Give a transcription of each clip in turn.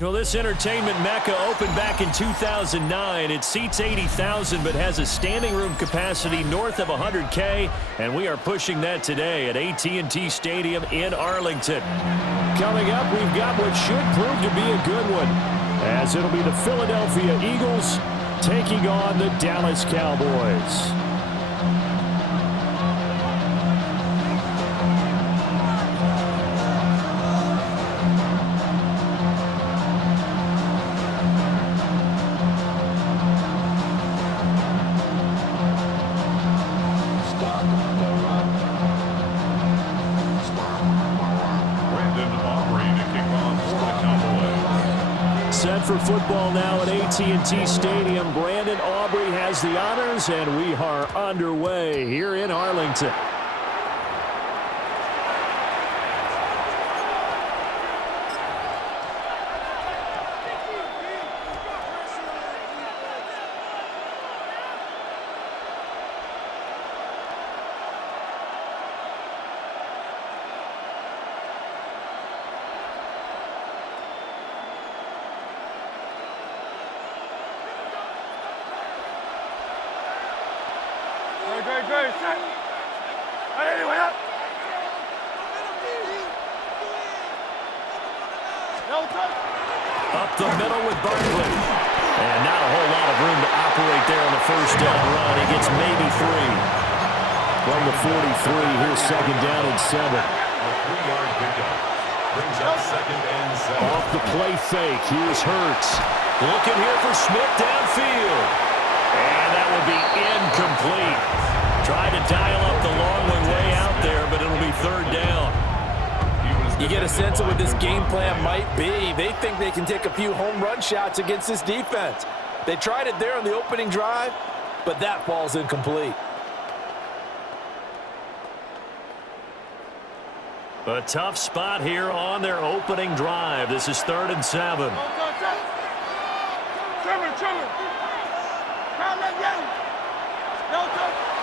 Well, this entertainment mecca opened back in 2009. It seats 80,000 but has a standing room capacity north of 100K, and we are pushing that today at AT&T Stadium in Arlington. Coming up, we've got what should prove to be a good one, as it'll be the Philadelphia Eagles taking on the Dallas Cowboys. Set for football now at AT&T Stadium. Brandon Aubrey has the honors, and we are underway here in Arlington. Up the middle with Barkley. And not a whole lot of room to operate there on the first down run. He gets maybe 3. From the 43, here's second down and 7. A 3-yard pickup. Brings up second and 7. Off the play fake, here's Hurts. Looking here for Smith downfield. And that will be incomplete. Tried to dial up the long one way out there, but it'll be third down. You get a sense of what this game plan might be. They think they can take a few home run shots against this defense. They tried it there on the opening drive, but that falls incomplete. A tough spot here on their opening drive. This is 3rd and 7.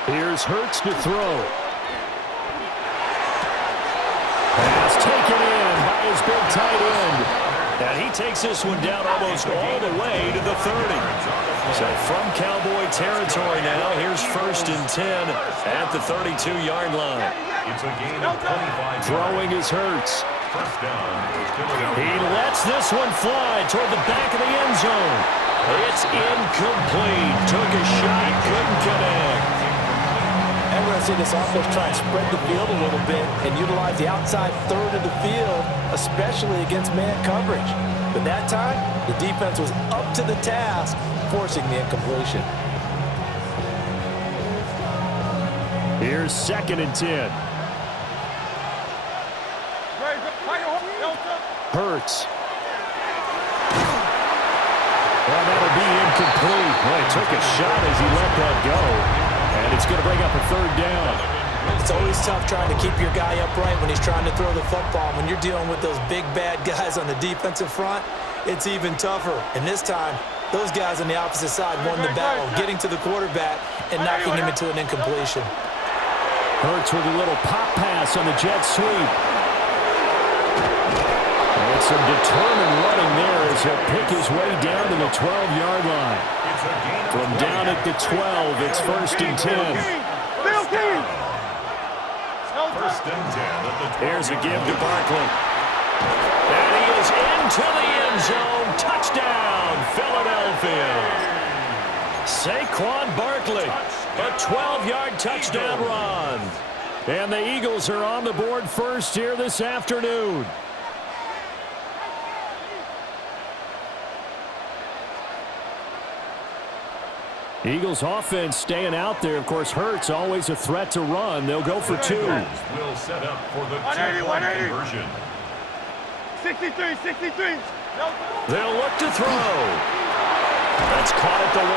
Here's Hurts to throw. Pass taken in by his big tight end. And he takes this one down almost all the way to the 30. So from Cowboy territory now, here's 1st and 10 at the 32-yard line. It's a gain of 25. Throwing is Hurts. First down. He lets this one fly toward the back of the end zone. It's incomplete. Took a shot, couldn't connect. And we're going to see this offense try and spread the field a little bit and utilize the outside third of the field, especially against man coverage. But that time, the defense was up to the task, forcing the incompletion. Here's 2nd and 10. Hurts. Well, that'll be incomplete. Well, he took a shot as he let that go. And it's going to bring up a 3rd down. It's always tough trying to keep your guy upright when he's trying to throw the football. When you're dealing with those big, bad guys on the defensive front, it's even tougher. And this time, those guys on the opposite side won the battle, getting to the quarterback and knocking him into an incompletion. Hurts with a little pop pass on the jet sweep. And some determined running there as he'll pick his way down to the 12-yard line. From down at the 12, it's 1st and 10. First and 10. Here's a give to Barkley. And he is into the end zone. Touchdown, Philadelphia. Saquon Barkley, a 12-yard touchdown run. And the Eagles are on the board first here this afternoon. Eagles offense staying out there. Of course, Hurts always a threat to run. They'll go for 2. Will set up for the 2-point conversion. 63. They'll look to throw. That's caught at the 1.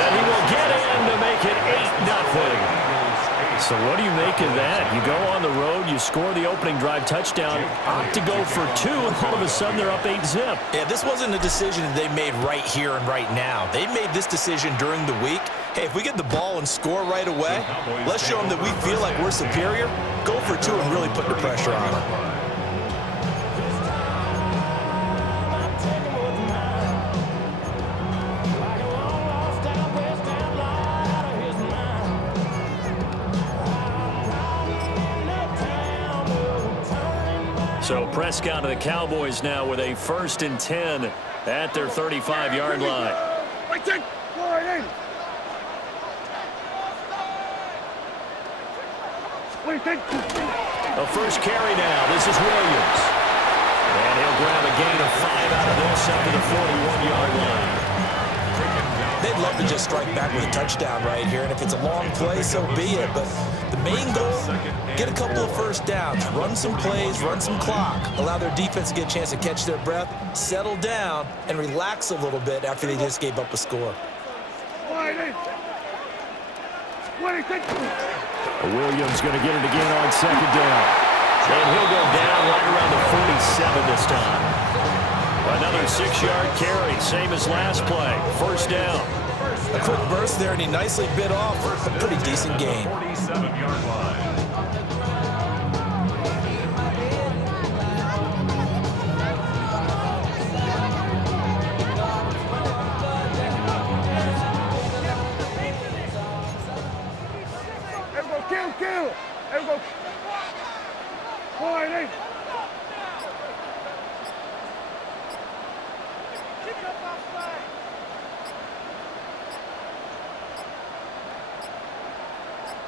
And he will get in to make it 8-0. So what do you make of that? You go on the road, you score the opening drive touchdown, opt to go for 2, and all of a sudden they're up 8-zip. Yeah, this wasn't a decision they made right here and right now. They made this decision during the week. Hey, if we get the ball and score right away, let's show them that we feel like we're superior. Go for 2 and really put the pressure on them. So Prescott of the Cowboys now with a 1st and 10 at their 35-yard line. A first carry now. This is Williams. And he'll grab a gain of 5 out of this up to the 41-yard line. They'd love to just strike back with a touchdown right here, and if it's a long play, so be it. But the main goal, get a couple of first downs, run some plays, run some clock, allow their defense to get a chance to catch their breath, settle down, and relax a little bit after they just gave up a score. Williams going to get it again on 2nd down. And he'll go down right around the 47 this time. Another 6-yard carry, same as last play. 1st down. A quick burst there, and he nicely bit off a pretty decent gain. 47-yard line. Kill. Everybody. Boy,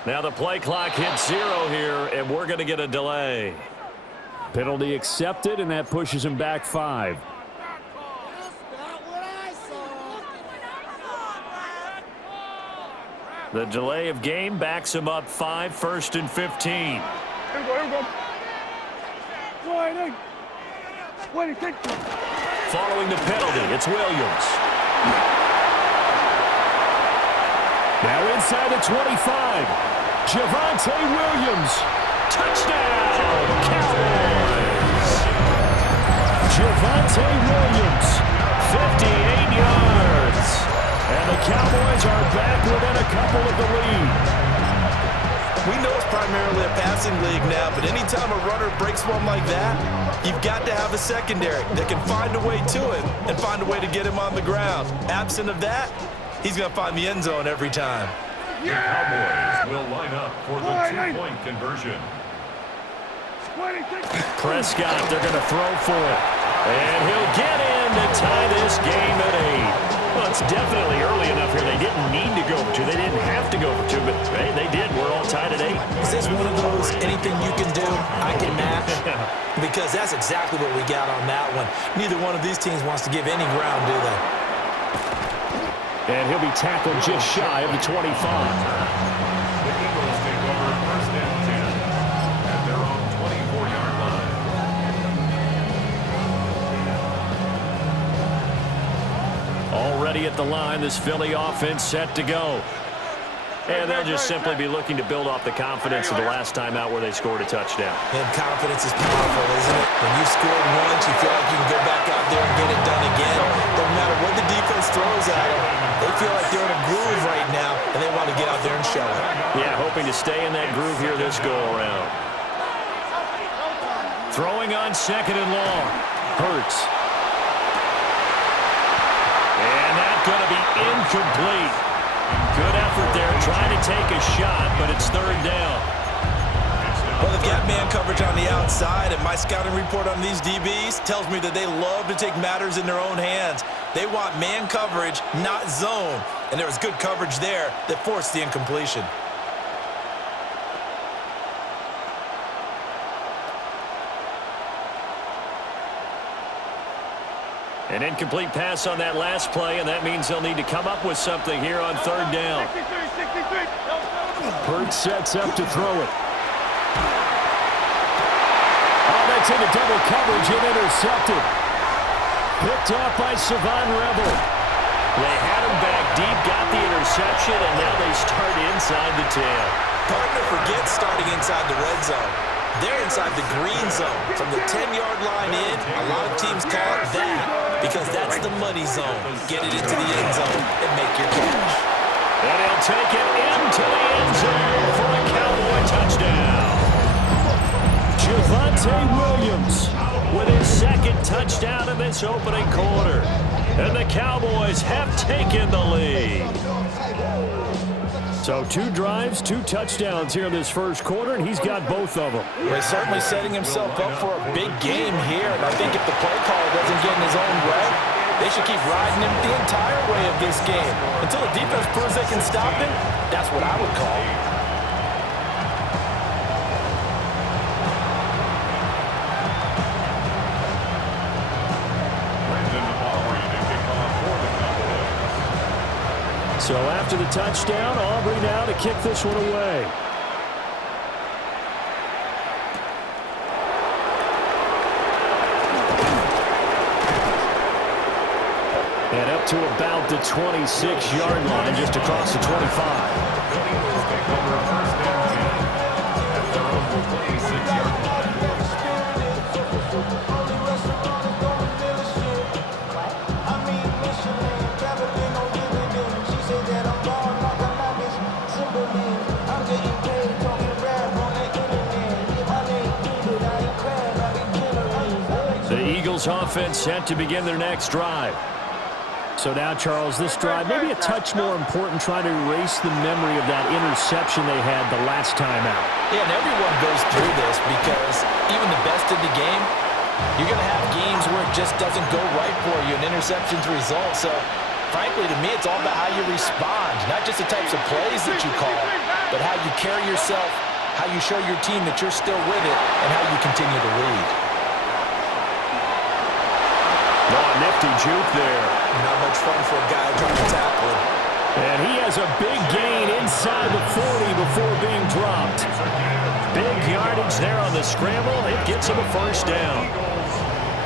Now the play clock hits 0 here, and we're going to get a delay. Penalty accepted, and that pushes him back 5. The delay of game backs him up 5, 1st and 15. Here we go. Following the penalty, it's Williams. Now inside the 25. Javonte Williams. Touchdown, Cowboys! Javonte Williams, 58 yards. And the Cowboys are back within a couple of the lead. We know it's primarily a passing league now, but anytime a runner breaks one like that, you've got to have a secondary that can find a way to him and find a way to get him on the ground. Absent of that, he's going to find the end zone every time. The Cowboys will line up for the 2-point conversion. Prescott, they're going to throw for it. And he'll get in to tie this game at 8. Well, it's definitely early enough here. They didn't need to go for 2. They didn't have to go for 2, but hey, they did. We're all tied at 8. Is this one of those anything you can do, I can match? Because that's exactly what we got on that one. Neither one of these teams wants to give any ground, do they? and he'll be tackled just shy of the 25. The Eagles take over 1st and 10 at their own 24-yard line. Already at the line, this Philly offense set to go. And they'll just simply be looking to build off the confidence of the last time out where they scored a touchdown. And confidence is powerful, isn't it? When you've scored once, you feel like you can go back out there and get it done again. Doesn't matter what the defense throws at them. They feel like they're in a groove right now, and they want to get out there and show it. Yeah, hoping to stay in that groove here this go-around. Throwing on 2nd and long. Hurts. And that's going to be incomplete. Good effort there, trying to take a shot, but it's 3rd down. Well, they've got man coverage on the outside, and my scouting report on these DBs tells me that they love to take matters in their own hands. They want man coverage, not zone, and there was good coverage there that forced the incompletion. An incomplete pass on that last play, and that means they'll need to come up with something here on 3rd down. 63. Hurts sets up to throw it. Oh, that's into double coverage and intercepted. Picked off by Savon Rebel. They had him back deep, got the interception, and now they start inside the 10. Partner forgets starting inside the red zone. They're inside the green zone. From the 10-yard line in, a lot of teams call it that because that's the money zone. Get it into the end zone and make your catch. And he'll take it into the end zone for a Cowboy touchdown. Javonte Williams With his 2nd touchdown in this opening quarter. And the Cowboys have taken the lead. So 2 drives, 2 touchdowns here in this first quarter, and he's got both of them. Well, he's certainly setting himself up for a big game here, and I think if the play caller doesn't get in his own way, they should keep riding him the entire way of this game. Until the defense proves they can stop him, that's what I would call. So after the touchdown, Aubrey now to kick this one away. And up to about the 26-yard line, just across the 25. Offense set to begin their next drive. So now, Charles, this drive maybe a touch more important, trying to erase the memory of that interception they had the last time out. Yeah, and everyone goes through this because even the best in the game, you're going to have games where it just doesn't go right for you, an interception's result. So, frankly, to me, it's all about how you respond, not just the types of plays that you call, but how you carry yourself, how you show your team that you're still with it, and how you continue to lead. Oh, nifty juke there. Not much fun for a guy trying to tackle him. And he has a big gain inside the 40 before being dropped. Big yardage there on the scramble. It gets him a first down.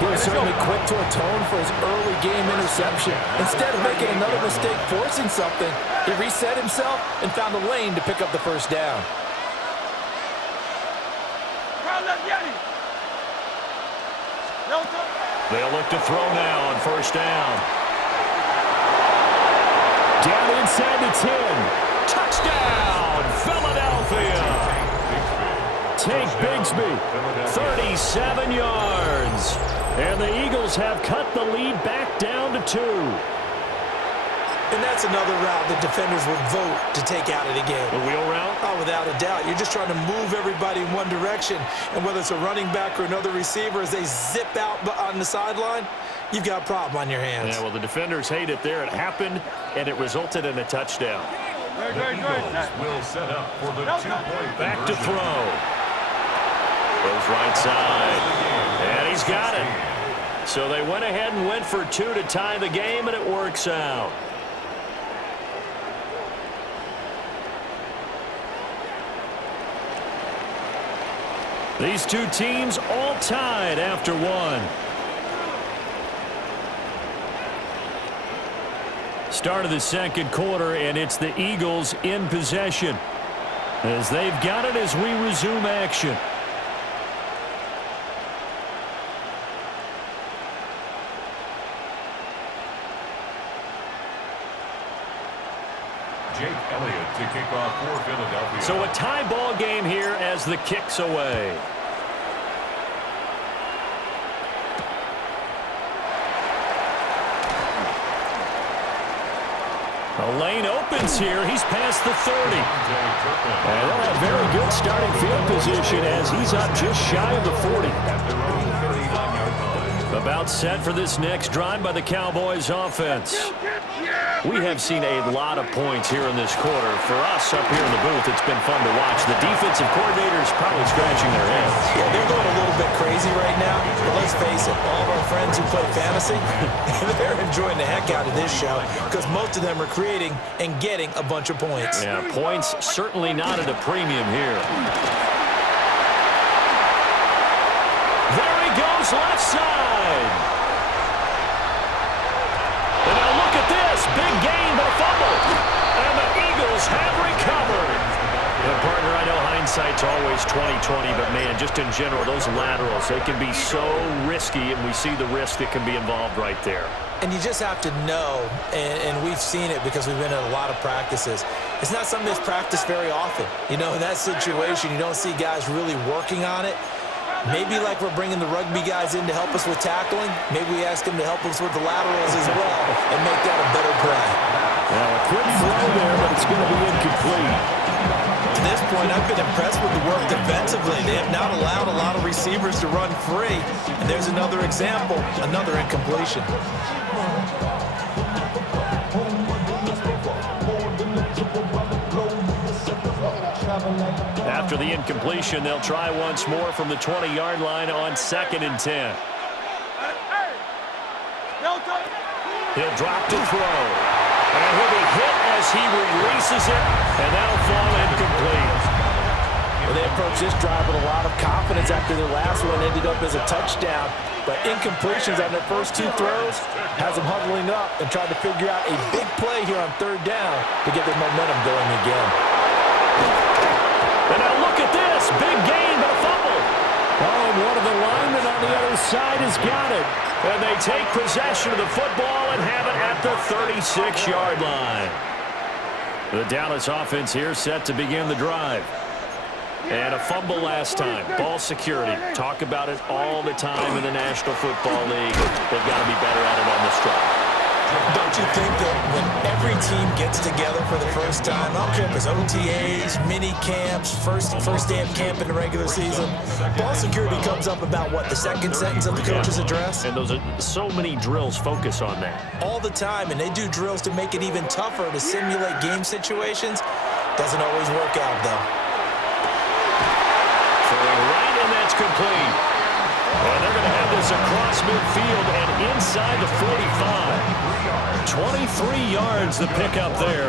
He was certainly quick to atone for his early game interception. Instead of making another mistake forcing something, he reset himself and found a lane to pick up the first down. They'll look to throw now on first down. Down inside the 10. Touchdown, Philadelphia. Tank Bigsby. 37 yards. And the Eagles have cut the lead back down to 2. And that's another route the defenders would vote to take out of the game. The wheel route? Oh, without a doubt. You're just trying to move everybody in one direction. And whether it's a running back or another receiver, as they zip out on the sideline, you've got a problem on your hands. Yeah, well, the defenders hate it there. It happened, and it resulted in a touchdown. The Eagles will set up for the 2-point Back to throw. Goes right side. And he's got it. So they went ahead and went for 2 to tie the game, and it works out. These two teams all tied after 1. Start of the second quarter, and it's the Eagles in possession as they've got it as we resume action. Jake Elliott to kick off for Philadelphia. So a tie ball game here as the kick's away. The lane opens here. He's past the 30. And they'll have very good starting field position as he's up just shy of the 40. About set for this next drive by the Cowboys offense. We have seen a lot of points here in this quarter. For us up here in the booth, it's been fun to watch. The defensive coordinators probably scratching their heads. Yeah, they're going a little bit crazy right now. But let's face it, all of our friends who play fantasy, they're enjoying the heck out of this show because most of them are creating and getting a bunch of points. Yeah, points certainly not at a premium here. There he goes, left side. And now look at this. Big gain, but a fumble. And the Eagles have recovered. Yeah, partner, I know hindsight's always 20/20, but, man, just in general, those laterals, they can be so risky, and we see the risk that can be involved right there. And you just have to know, and we've seen it because we've been at a lot of practices. It's not something that's practiced very often. You know, in that situation, you don't see guys really working on it. Maybe like we're bringing the rugby guys in to help us with tackling, maybe we ask them to help us with the laterals as well and make that a better play. Now a quick throw there, but it's That's going to be incomplete. To this point, I've been impressed with the work defensively. They have not allowed a lot of receivers to run free. And there's another example, another incompletion. After the incompletion, they'll try once more from the 20-yard line on 2nd and 10. He'll drop to throw. And he'll be hit as he releases it, and that'll fall incomplete. Well, they approached this drive with a lot of confidence after their last one ended up as a touchdown. But incompletions on their first 2 throws has them huddling up and trying to figure out a big play here on 3rd down to get their momentum going again. And now look at this. Big gain, but a fumble. Oh, and one of the linemen on the other side has got it. And they take possession of the football and have it at the 36-yard line. The Dallas offense here set to begin the drive. And a fumble last time. Ball security. Talk about it all the time in the National Football League. They've got to be better at it on this drive. Don't you think that when every team gets together for the first time, I don't care if it's OTAs, mini camps, first day of camp in the regular season, ball security comes up about what, the second sentence of the coach's address? And those are so many drills focus on that. All the time, and they do drills to make it even tougher to simulate game situations. Doesn't always work out, though. Throwing right, and that's complete. And they're going to have this across midfield and inside the 45. 23 yards the pickup there.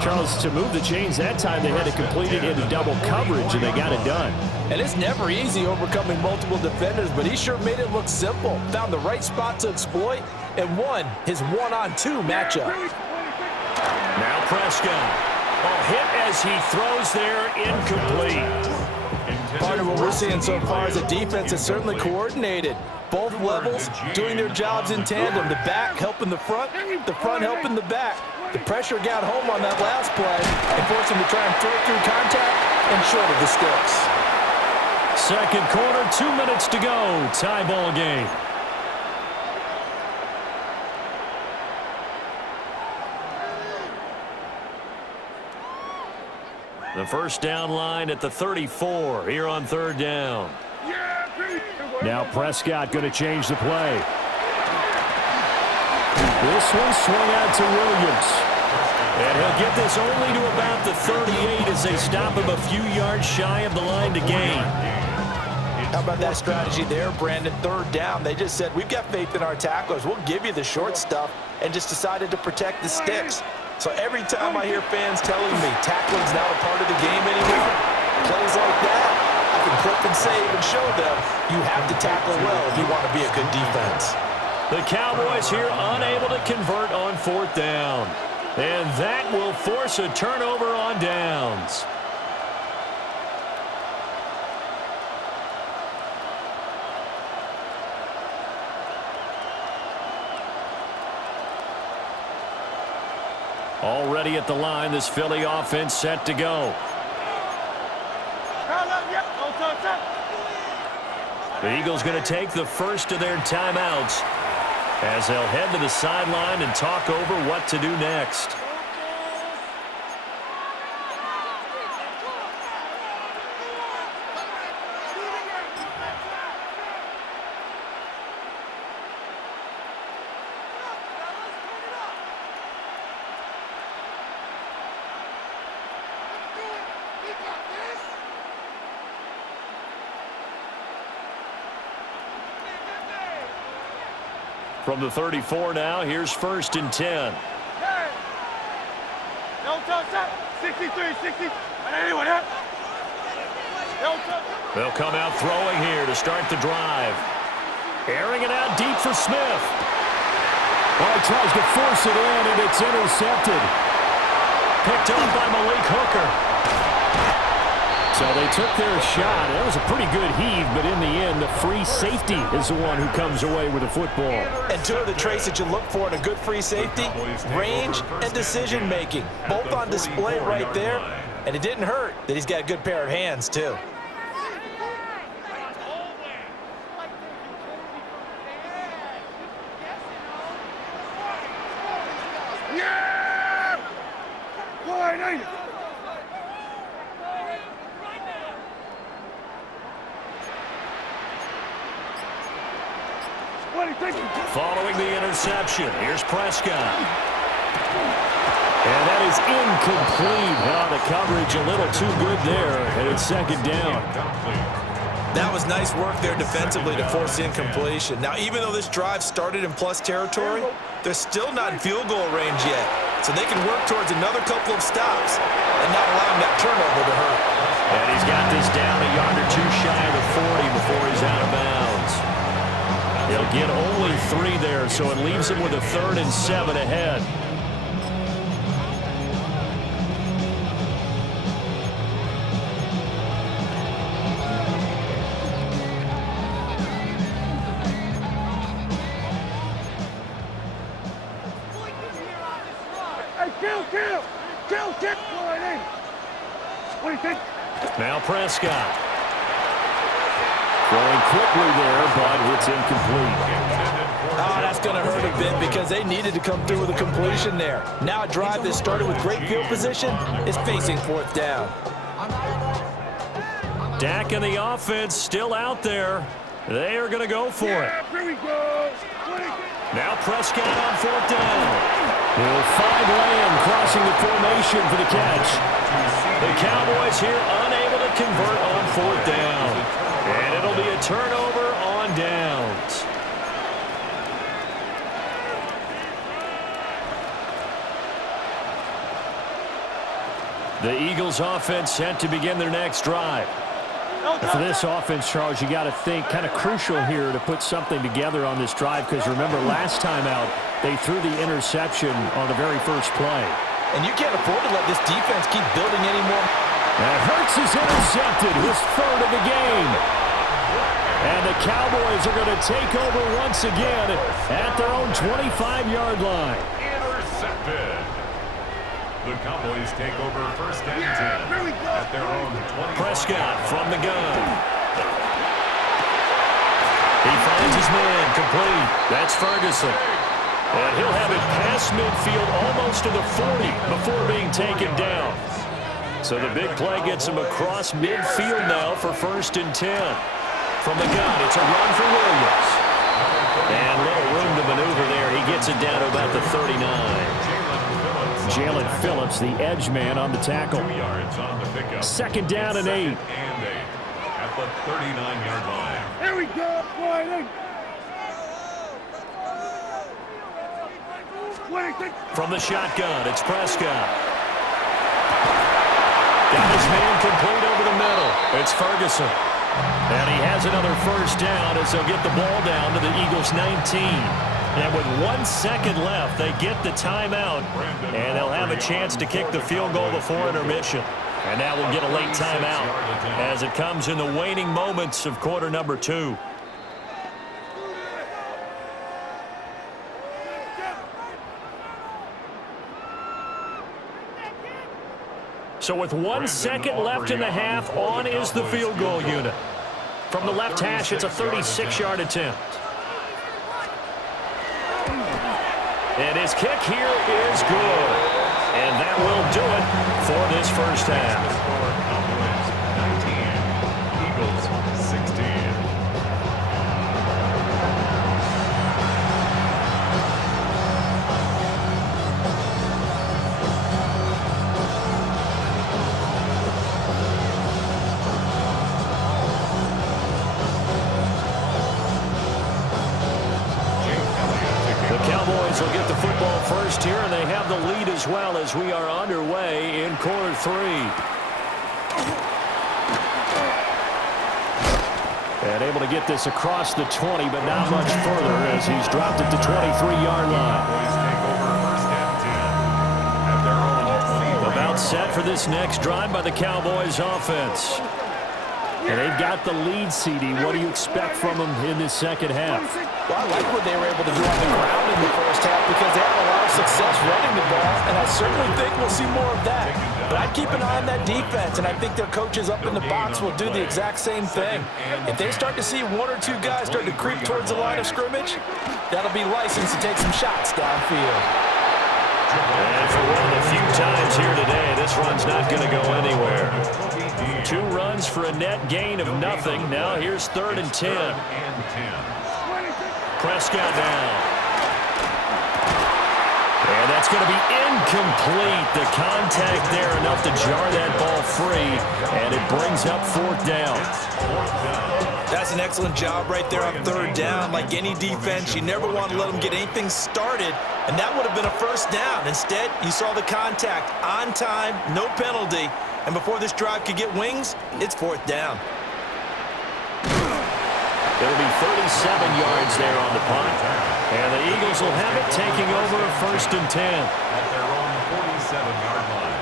Charles, to move the chains that time, they had to complete it into double coverage, and they got it done. And it's never easy overcoming multiple defenders, but he sure made it look simple. Found the right spot to exploit and won his 1-on-2 matchup. Now Prescott. Ball hit as he throws there, incomplete. Part of what we're seeing so far is the defense is certainly coordinated. Both levels doing their jobs in tandem. The back helping the front helping the back. The pressure got home on that last play and forced him to try and throw through contact and short of the sticks. Second quarter, 2 minutes to go. Tie ball game. The first down line at the 34 here on 3rd down. Now Prescott going to change the play. This one swung out to Williams. And he'll get this only to about the 38 as they stop him a few yards shy of the line to gain. How about that strategy there, Brandon? 3rd down, they just said, we've got faith in our tacklers. We'll give you the short stuff, and just decided to protect the sticks. So every time I hear fans telling me tackling's not a part of the game anymore, plays like that, I can clip and save and show them you have to tackle well if you want to be a good defense. The Cowboys here unable to convert on 4th down. And that will force a turnover on downs. Already at the line, this Philly offense set to go. The Eagles going to take the first of their timeouts as they'll head to the sideline and talk over what to do next. From the 34 now, here's 1st and 10. They'll come out throwing here to start the drive. Airing it out deep for Smith. Well, he tries to force it in, and it's intercepted. Picked up by Malik Hooker. So they took their shot. That was a pretty good heave, but in the end, the free safety is the one who comes away with the football. And two of the traits that you look for in a good free safety, range and decision-making. Both on display right there. And it didn't hurt that he's got a good pair of hands, too. Wide 80. Following the interception, here's Prescott. And that is incomplete. Oh, the coverage a little too good there, and it's second down. That was nice work there defensively to force the incompletion. Now, even though this drive started in plus territory, they're still not in field goal range yet. So they can work towards another couple of stops and not allowing that turnover to hurt. And he's got this down a yard or two shy of the 40 before he's out of bounds. He'll get only 3 there, so it leaves him with a 3rd and 7 ahead. Kill. Wide 80. What do you think? Now Prescott. Going quickly there, but it's incomplete. Oh, that's going to hurt a bit because they needed to come through with a completion there. Now a drive that started with great field position is facing 4th down. Dak and the offense still out there. They are going to go for it. Here we go. Now Prescott on 4th down. He'll find Lamb crossing the formation for the catch. The Cowboys here unable to convert on 4th down. And it'll be a turnover on downs. The Eagles offense set to begin their next drive. For this offense, Charles, you got to think kind of crucial here to put something together on this drive because remember last time out they threw the interception on the very first play. And you can't afford to let this defense keep building anymore. And Hurts is intercepted, his 3rd of the game. And the Cowboys are going to take over once again at their own 25-yard line. Intercepted. The Cowboys take over 1st and 10 at their own 20. Prescott from the gun. He finds his man complete. That's Ferguson. And he'll have it past midfield almost to the 40 before being taken down. So the big play gets him across midfield now for 1st and 10. From the gun, it's a run for Williams. And little room to maneuver there. He gets it down to about the 39. Jalen Phillips, the edge man on the tackle. 2 yards on the pickup. 2nd down and 8. At the 39-yard line. Here we go. Wide 80. What do you think? From the shotgun, it's Prescott. Got his man complete over the middle. It's Ferguson. And he has another 1st down as they'll get the ball down to the Eagles' 19. And with 1 second left, they get the timeout, and they'll have a chance to kick the field goal before intermission. And now we'll get a late timeout as it comes in the waning moments of quarter number 2. So with 1 second left in the half, on is the field goal unit. From the left hash, it's a 36-yard attempt. And his kick here is good. And that will do it for this first half. Cowboys 19, Eagles 16. Cowboys will get the football first here, and they have the lead as well as we are underway in quarter 3. And able to get this across the 20, but not much further as he's dropped it to 23-yard line. About set for this next drive by the Cowboys offense. And they've got the lead, CD. What do you expect from them in this second half? Well, I like what they were able to do on the ground in the first half because they had a lot of success running the ball, and I certainly think we'll see more of that. But I'd keep an eye on that defense, and I think their coaches up in the box will do the exact same thing. If they start to see 1 or 2 guys start to creep towards the line of scrimmage, that'll be license to take some shots downfield. And for one of the few times here today, this this run's not going to go anywhere. 2 runs for a net gain of nothing. Now here's 3rd and 10. Prescott down. And that's going to be incomplete. The contact there enough to jar that ball free, and it brings up 4th down. That's an excellent job right there on 3rd down. Like any defense, you never want to let them get anything started, and that would have been a 1st down. Instead, you saw the contact on time, no penalty, and before this drive could get wings, it's 4th down. It'll be 37 yards there on the punt. And the Eagles will have it, taking over a 1st and 10. At their own 47-yard line.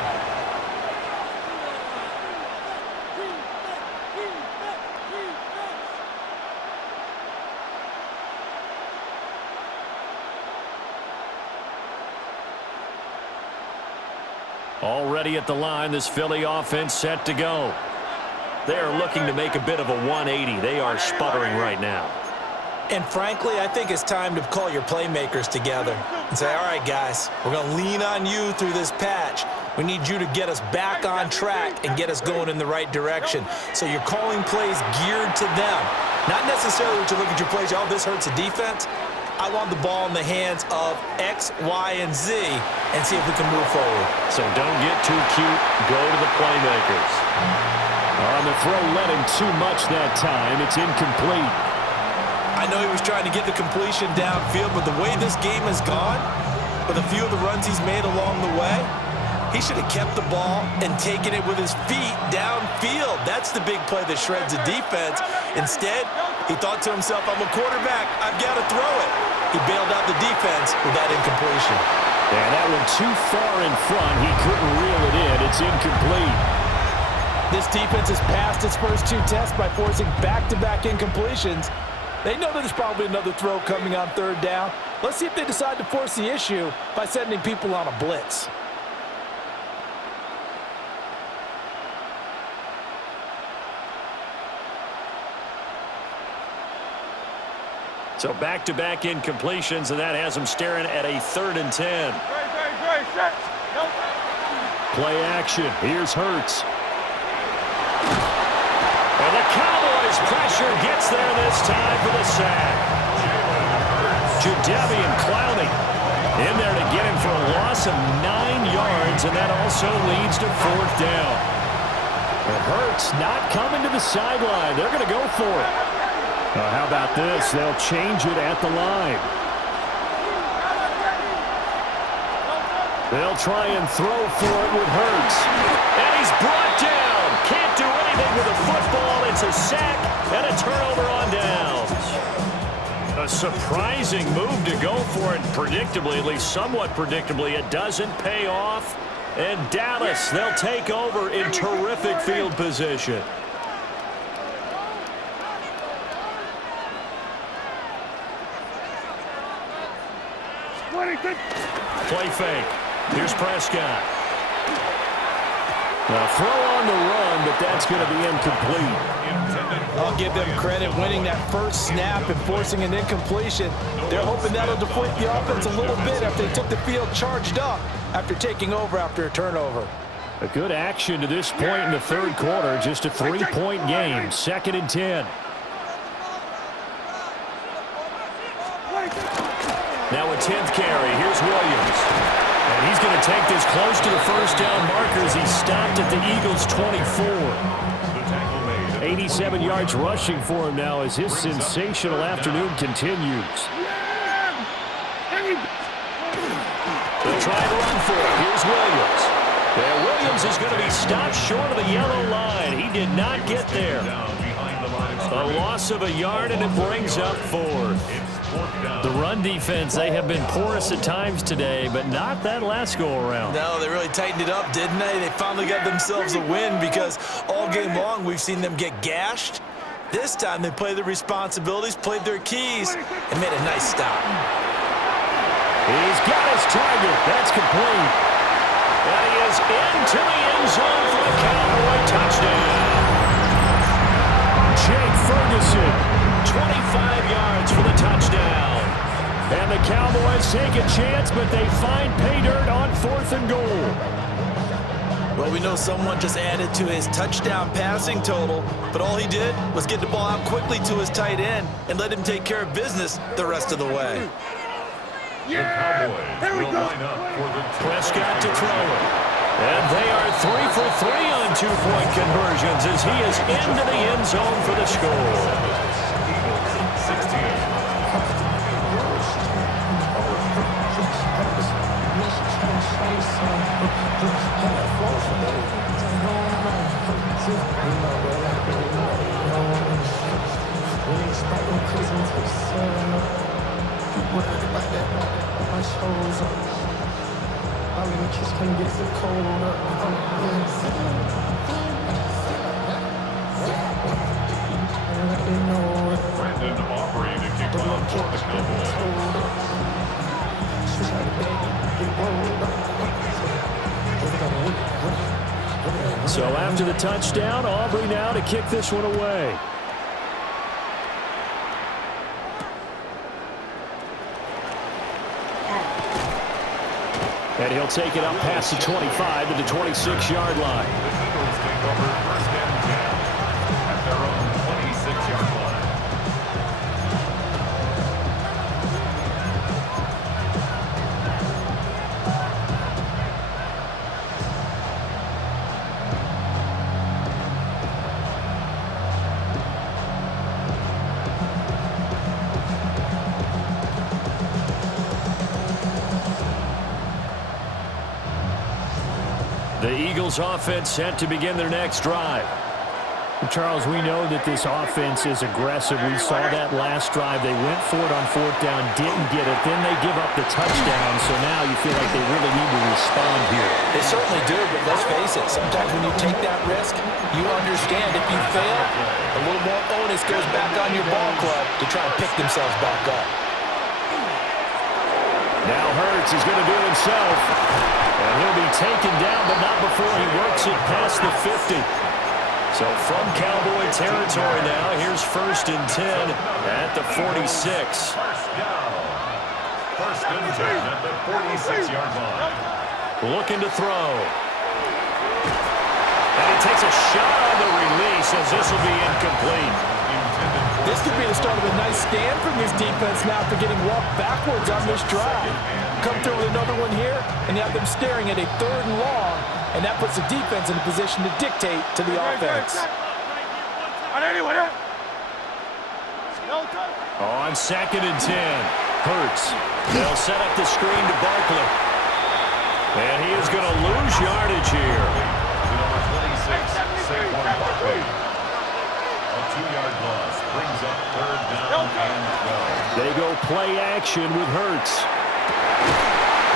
Already at the line, this Philly offense set to go. They are looking to make a bit of a 180. They are sputtering right now. And frankly, I think it's time to call your playmakers together and say, all right, guys, we're going to lean on you through this patch. We need you to get us back on track and get us going in the right direction. So you're calling plays geared to them. Not necessarily that you look at your plays, oh, this hurts the defense. I want the ball in the hands of X, Y, and Z and see if we can move forward. So don't get too cute. Go to the playmakers. On the throw, led him too much that time. It's incomplete. I know he was trying to get the completion downfield, but the way this game has gone, with a few of the runs he's made along the way, he should have kept the ball and taken it with his feet downfield. That's the big play that shreds the defense. Instead, he thought to himself, I'm a quarterback, I've got to throw it. He bailed out the defense with that incompletion. And that one too far in front. He couldn't reel it in. It's incomplete. This defense has passed its first 2 tests by forcing back-to-back incompletions. They know that there's probably another throw coming on 3rd down. Let's see if they decide to force the issue by sending people on a blitz. So back-to-back incompletions, and that has them staring at a 3rd and 10. Play action. Here's Hurts. And the Cowboys pressure gets there this time for the sack. Jadeveon Clowney in there to get him for a loss of 9 yards, and that also leads to 4th down. And Hurts not coming to the sideline. They're going to go for it. How about this? They'll change it at the line. They'll try and throw for it with Hurts. And he's brought down. Can't do anything with a football. It's a sack and a turnover on downs. A surprising move to go for it. Predictably, at least somewhat predictably, it doesn't pay off. And Dallas, they'll take over in terrific field position. Play fake. Here's Prescott. Now throw on the run, but that's going to be incomplete. I'll give them credit winning that first snap and forcing an incompletion. They're hoping that'll deflate the offense a little bit after they took the field charged up after taking over after a turnover. A good action to this point in the 3rd quarter. Just a 3-point game. 2nd and 10. Now a 10th carry. Here's Williams. And he's going to take this close to the 1st down marker as he's stopped at the Eagles' 24. 87 yards rushing for him now as his sensational afternoon continues. They'll try to run for it. Here's Williams. And Williams is going to be stopped short of the yellow line. He did not get there. A loss of a yard, and it brings up 4th. The run defense, they have been porous at times today, but not that last go-around. No, they really tightened it up, didn't they? They finally got themselves a win because all game long we've seen them get gashed. This time they played their responsibilities, played their keys, and made a nice stop. He's got his target. That's complete. And he is into the end zone for the Cowboy touchdown. Jake Ferguson. 25 yards for the touchdown. And the Cowboys take a chance, but they find pay dirt on 4th and goal. Well, we know someone just added to his touchdown passing total, but all he did was get the ball out quickly to his tight end and let him take care of business the rest of the way. The Cowboys will line up for the Prescott to throw it. And they are 3 for 3 on two-point conversions as he is into the end zone for the score. Eagles 16. Brandon Aubrey to kick off for the Cowboys. So after the touchdown, Aubrey now to kick this one away. And he'll take it up past the 25 to the 26-yard line. The Eagles take over first and 10 at their own 26-yard line. The Eagles offense set to begin their next drive. Charles, we know that this offense is aggressive. We saw that last drive. They went for it on fourth down, didn't get it. Then they give up the touchdown, so now you feel like they really need to respond here. They certainly do, but let's face it, sometimes when you take that risk, you understand if you fail, a little more onus goes back on your ball club to try and pick themselves back up. Now Hurts is going to do it himself. And he'll be taken down, but not before he works it past the 50. So from Cowboy territory now, here's first and 10 at the 46. First down. First and 10 at the 46-yard line. Looking to throw. And he takes a shot on the release as this will be incomplete. This could be the start of a nice stand from this defense now for getting walked backwards on this drive. Come through with another one here, and you have them staring at a 3rd and long, and that puts the defense in a position to dictate to the offense. On 2nd and 10, Hurts. They'll set up the screen to Barkley. And he is going to lose yardage here. Number 26, Saquon Barkley. A 2-yard loss brings up 3rd down and 12. They go play action with Hurts.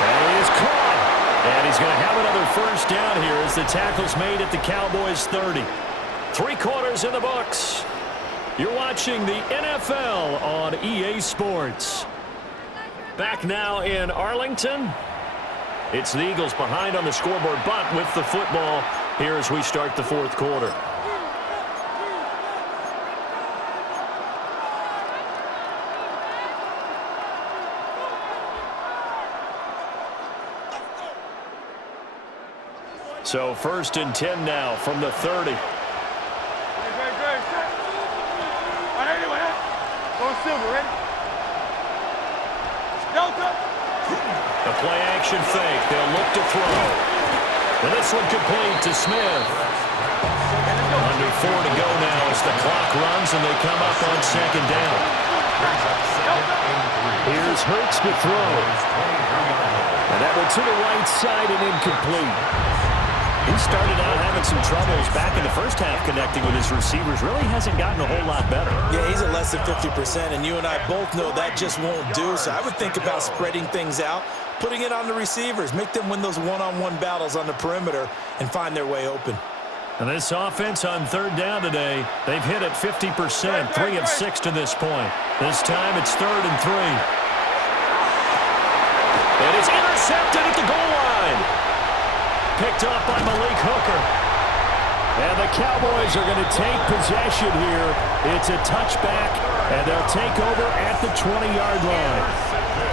And he is caught. And he's going to have another first down here as the tackle's made at the Cowboys' 30. 3 quarters in the books. You're watching the NFL on EA Sports. Back now in Arlington. It's the Eagles behind on the scoreboard, but with the football here as we start the 4th quarter. So first and 10 now from the 30. The play action fake. They'll look to throw. And this one complete to Smith. Under 4 to go now as the clock runs and they come up on 2nd down. Here's Hurts to throw. And that one to the right side and incomplete. He started out having some troubles back in the first half connecting with his receivers. Really hasn't gotten a whole lot better. Yeah, he's at less than 50%, and you and I both know that just won't do. So I would think about spreading things out, putting it on the receivers, make them win those one-on-one battles on the perimeter and find their way open. And this offense on 3rd down today, they've hit it 50%, 3 of 6 to this point. This time it's 3rd and 3. And it's intercepted at the goal line. Picked up by Malik Hooker. And the Cowboys are going to take possession here. It's a touchback, and they'll take over at the 20-yard line.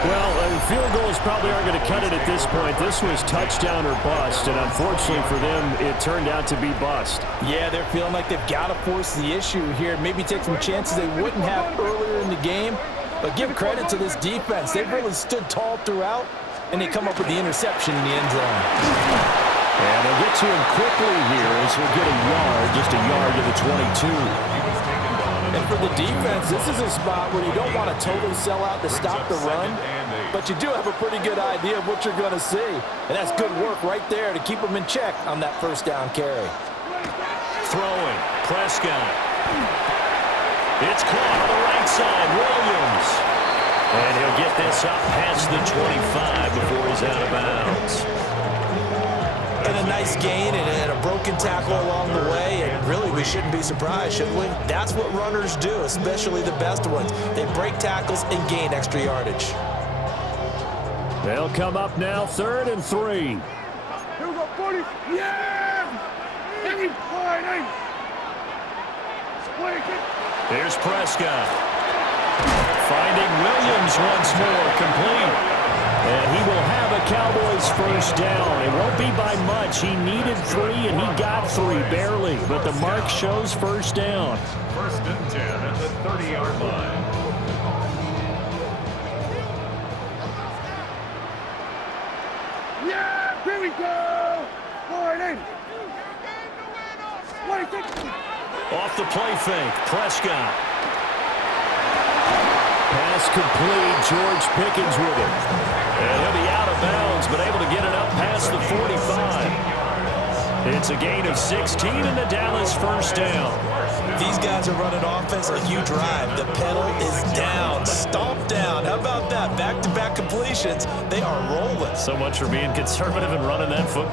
Well, field goals probably aren't going to cut it at this point. This was touchdown or bust, and unfortunately for them, it turned out to be bust. Yeah, they're feeling like they've got to force the issue here, maybe take some chances they wouldn't have earlier in the game. But give credit to this defense. They've really stood tall throughout, and they come up with the interception in the end zone. And they'll get to him quickly here as he'll get a yard, just a yard to the 22. And for the defense, this is a spot where you don't want to totally sell out to stop the run, but you do have a pretty good idea of what you're going to see. And that's good work right there to keep them in check on that first down carry. Throwing, Prescott. It's caught on the right side, Williams. And he'll get this up past the 25 before he's out of bounds. And a nice gain and a broken tackle along the way, and really we shouldn't be surprised, should we? That's what runners do, especially the best ones. They break tackles and gain extra yardage. They'll come up now, 3rd and 3. Here we go, 40. Yeah! Any point, Here's Prescott. Finding Williams once more, complete. And he will have a Cowboys first down. It won't be by much. He needed 3, and he got 3, barely. But the mark shows first down. 1st and 10 at the 30-yard line. Yeah, here we go. 40. Off the play fake, Prescott. Pass complete, George Pickens with it. And he'll be out of bounds, but able to get it up past the 45. It's a gain of 16 and the Dallas first down. These guys are running offense like you drive. The pedal is down, stomp down. How about that? Back-to-back completions. They are rolling. So much for being conservative and running that football.